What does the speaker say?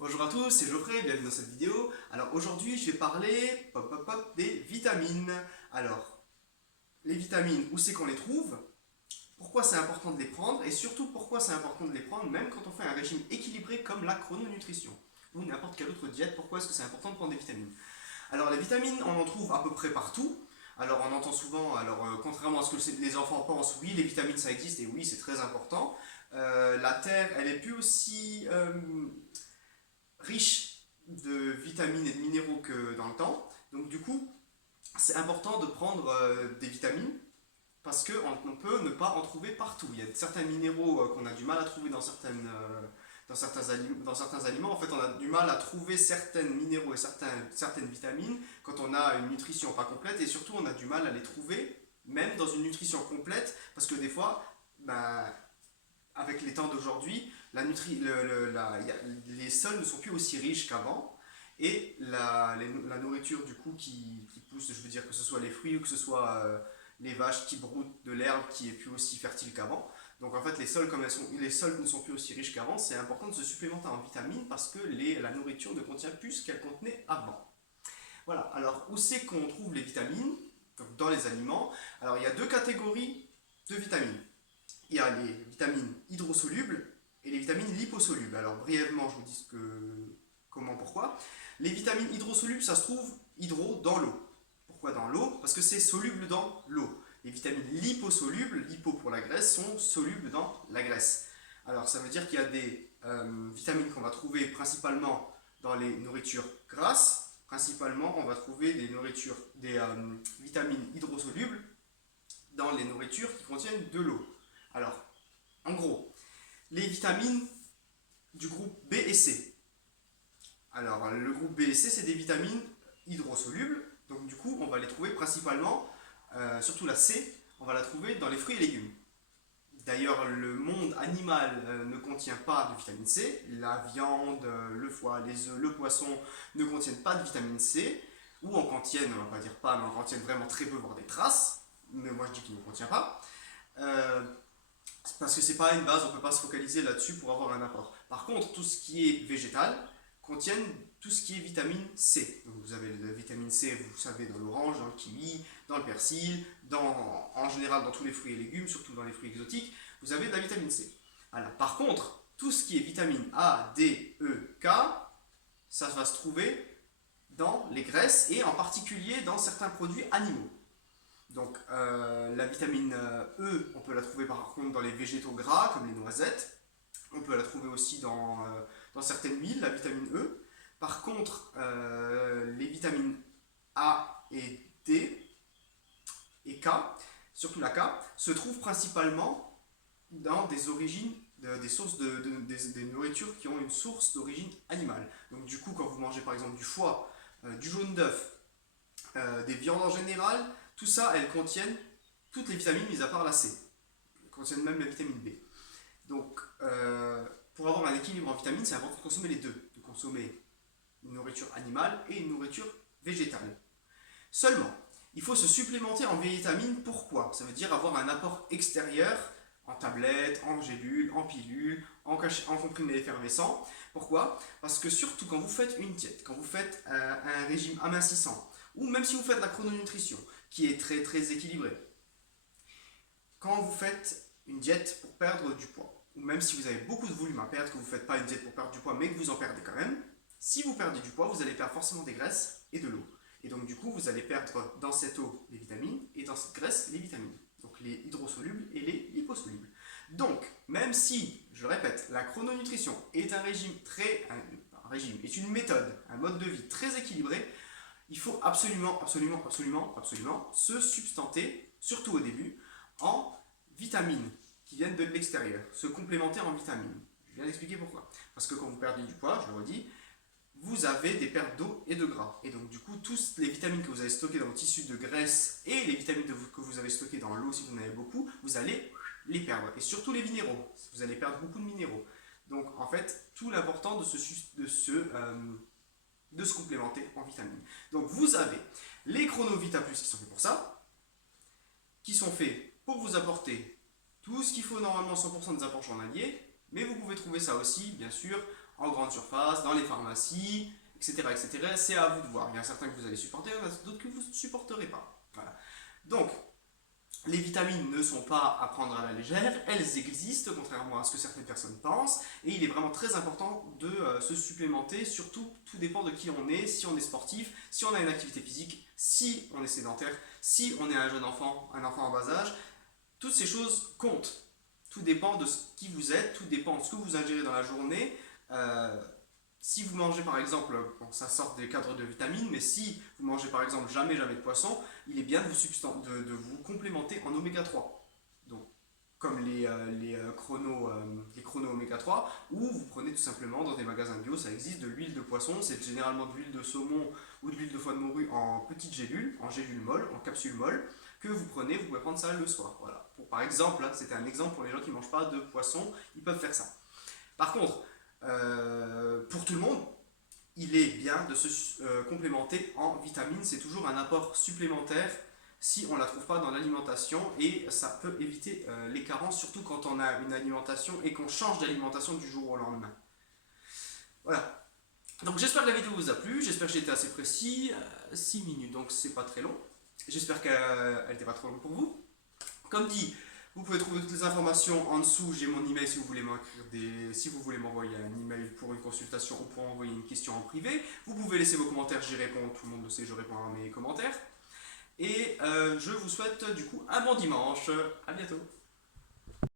Bonjour à tous, c'est Geoffrey, bienvenue dans cette vidéo. Alors aujourd'hui, je vais parler des vitamines. Alors, les vitamines, où c'est qu'on les trouve? Pourquoi c'est important de les prendre? Et surtout, pourquoi c'est important de les prendre même quand on fait un régime équilibré comme la chrononutrition ou n'importe quelle autre diète? Pourquoi est-ce que c'est important de prendre des vitamines? Alors, les vitamines, on en trouve à peu près partout. Alors, on entend souvent, contrairement à ce que les enfants pensent, oui, les vitamines ça existe et oui, c'est très important. La terre, elle est plus aussi riche de vitamines et de minéraux que dans le temps. Donc du coup, c'est important de prendre des vitamines parce qu'on peut ne pas en trouver partout. Il y a certains minéraux qu'on a du mal à trouver dans certains aliments. En fait, on a du mal à trouver certains minéraux et certaines vitamines quand on a une nutrition pas complète et surtout on a du mal à les trouver même dans une nutrition complète parce que des fois, ben, avec les temps d'aujourd'hui, les sols ne sont plus aussi riches qu'avant. Et la nourriture du coup qui pousse, je veux dire que ce soit les fruits ou que ce soit les vaches qui broutent de l'herbe qui est plus aussi fertile qu'avant. Donc en fait les sols ne sont plus aussi riches qu'avant, c'est important de se supplémenter en vitamines parce que la nourriture ne contient plus ce qu'elle contenait avant. Voilà, alors où c'est qu'on trouve les vitamines? Donc, dans les aliments. Alors il y a deux catégories de vitamines. Il y a les vitamines hydrosolubles et les vitamines liposolubles. Alors brièvement, je vous dis comment, pourquoi. Les vitamines hydrosolubles, ça se trouve dans l'eau. Pourquoi dans l'eau? Parce que c'est soluble dans l'eau. Les vitamines liposolubles, lipo pour la graisse, sont solubles dans la graisse. Alors ça veut dire qu'il y a des vitamines qu'on va trouver principalement dans les nourritures grasses. Principalement, on va trouver des vitamines hydrosolubles dans les nourritures qui contiennent de l'eau. Alors, en gros, les vitamines du groupe B et C. Alors, le groupe B et C, c'est des vitamines hydrosolubles. Donc, du coup, on va les trouver principalement, surtout la C, on va la trouver dans les fruits et légumes. D'ailleurs, le monde animal ne contient pas de vitamine C. La viande, le foie, les œufs, le poisson ne contiennent pas de vitamine C. Ou en contiennent, on va pas dire pas, mais en contiennent vraiment très peu, voire des traces. Mais moi, je dis qu'il ne contient pas. Euh, parce que c'est pas une base, on peut pas se focaliser là-dessus pour avoir un apport. Par contre, tout ce qui est végétal contient tout ce qui est vitamine C. Donc vous avez la vitamine C, vous savez, dans l'orange, dans le kiwi, dans le persil, en général dans tous les fruits et légumes, surtout dans les fruits exotiques, vous avez de la vitamine C. Voilà. Par contre, tout ce qui est vitamine A, D, E, K, ça va se trouver dans les graisses et en particulier dans certains produits animaux. Donc la vitamine E, on peut la trouver par contre dans les végétaux gras comme les noisettes. On peut la trouver aussi dans certaines huiles, la vitamine E. Par contre, les vitamines A et D et K, surtout la K, se trouvent principalement dans des origines, des sources des nourritures qui ont une source d'origine animale. Donc du coup, quand vous mangez par exemple du foie, du jaune d'œuf, des viandes en général, tout ça, elles contiennent toutes les vitamines, mis à part la C. Elles contiennent même la vitamine B. Donc, pour avoir un équilibre en vitamines, c'est important de consommer les deux. De consommer une nourriture animale et une nourriture végétale. Seulement, il faut se supplémenter en vitamines. Pourquoi? Ça veut dire avoir un apport extérieur en tablette, en gélule, en pilule, en comprimé effervescent. Pourquoi? Parce que surtout quand vous faites une diète, quand vous faites un régime amincissant, ou même si vous faites la chrononutrition, qui est très très équilibrée, quand vous faites une diète pour perdre du poids, ou même si vous avez beaucoup de volume à perdre, que vous ne faites pas une diète pour perdre du poids, mais que vous en perdez quand même, si vous perdez du poids, vous allez perdre forcément des graisses et de l'eau. Et donc du coup, vous allez perdre dans cette eau les vitamines et dans cette graisse les vitamines. Donc les hydrosolubles et les liposolubles. Donc, même si, je le répète, la chrononutrition est un régime, est une méthode, un mode de vie très équilibré, il faut absolument, absolument, absolument, absolument se substanter, surtout au début, en vitamines qui viennent de l'extérieur, se complémenter en vitamines. Je viens d'expliquer pourquoi. Parce que quand vous perdez du poids, je le redis, vous avez des pertes d'eau et de gras. Et donc du coup, toutes les vitamines que vous avez stockées dans vos tissus de graisse et les vitamines que vous avez stockées dans l'eau, si vous en avez beaucoup, vous allez les perdre. Et surtout les minéraux. Vous allez perdre beaucoup de minéraux. Donc en fait, tout l'important de se complémenter en vitamines. Donc vous avez les Chronovita Plus qui sont faits pour ça, qui sont faits pour vous apporter tout ce qu'il faut normalement 100% des apports journaliers, mais vous pouvez trouver ça aussi, bien sûr, en grande surface, dans les pharmacies, etc. etc. C'est à vous de voir. Il y en a certains que vous allez supporter, il y en a d'autres que vous ne supporterez pas. Voilà. Donc, les vitamines ne sont pas à prendre à la légère, elles existent, contrairement à ce que certaines personnes pensent, et il est vraiment très important de se supplémenter, surtout tout dépend de qui on est, si on est sportif, si on a une activité physique, si on est sédentaire, si on est un jeune enfant, un enfant en bas âge, toutes ces choses comptent. Tout dépend de ce qui vous êtes, tout dépend de ce que vous ingérez dans la journée. Euh, Si vous mangez par exemple, bon, ça sort des cadres de vitamines, mais si vous mangez par exemple jamais de poisson, il est bien de de vous complémenter en oméga 3. Donc, comme les chronos oméga 3, ou vous prenez tout simplement dans des magasins bio, ça existe de l'huile de poisson, c'est généralement de l'huile de saumon ou de l'huile de foie de morue en petites gélules, en gélules molles, en capsules molles, que vous prenez, vous pouvez prendre ça le soir. Voilà. Par exemple, là, c'était un exemple pour les gens qui ne mangent pas de poisson, ils peuvent faire ça. Par contre, pour tout le monde, il est bien de se complémenter en vitamines. C'est toujours un apport supplémentaire si on ne la trouve pas dans l'alimentation et ça peut éviter les carences, surtout quand on a une alimentation et qu'on change d'alimentation du jour au lendemain. Voilà. Donc j'espère que la vidéo vous a plu, j'espère que j'ai été assez précis. 6 minutes, donc c'est pas très long. J'espère qu'elle n'était pas trop longue pour vous. Comme dit, vous pouvez trouver toutes les informations en dessous. J'ai mon email si vous voulez si vous voulez m'envoyer un email pour une consultation ou pour envoyer une question en privé. Vous pouvez laisser vos commentaires, j'y réponds. Tout le monde le sait, je réponds à mes commentaires. Et je vous souhaite du coup un bon dimanche. À bientôt.